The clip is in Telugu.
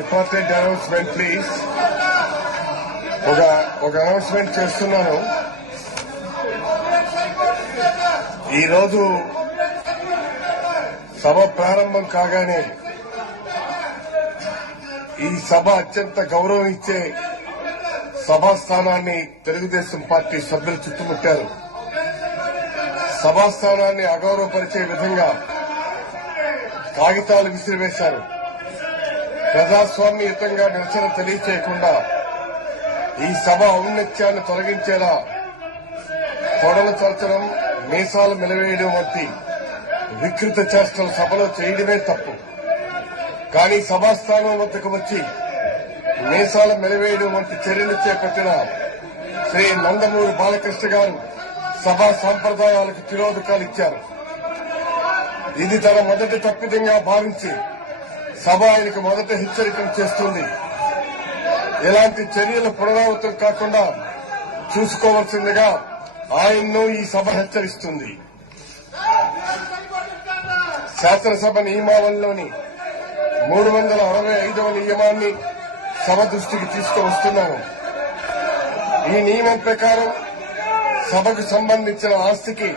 Important announcement please. ఒక అనౌన్స్మెంట్ చేస్తున్నాను. ఈరోజు సభ ప్రారంభం కాగానే ఈ సభ అత్యంత గౌరవం ఇచ్చే సభాస్థానాన్ని తెలుగుదేశం పార్టీ సభ్యులు చుట్టుముట్టారు. సభాస్థానాన్ని అగౌరవపరిచే విధంగా కాగితాలు విసిరివేశారు. ప్రజాస్వామ్యయుతంగా నిరసన తెలియచేయకుండా ఈ సభ ఔన్నత్యాన్ని తొలగించేలా తొడలు చల్చడం, మీసాలు మెలవేయడం వంటి వికృత చేష్టలు సభలో చేయడమే తప్పు. కానీ సభాస్థానం వద్దకు వచ్చి మీసాలు మెలవేయడం వంటి చర్యలు చేపట్టిన శ్రీ నందమూరి బాలకృష్ణ గారు సభా సంప్రదాయాలకు తిరోధకాలు ఇచ్చారు. ఇది తన మొదటి తప్పిదంగా భావించి సభ ఆయనకు మొదట హెచ్చరికలు చేస్తుంది. ఎలాంటి చర్యలు పునరావృతం కాకుండా చూసుకోవాల్సిందిగా ఆయన్ను ఈ సభ హెచ్చరిస్తుంది. శాసనసభ నియమావళిలోని 365వ నియమాన్ని సభ దృష్టికి తీసుకువస్తున్నాను. ఈ నియమం ప్రకారం సభకు సంబంధించిన ఆస్తికి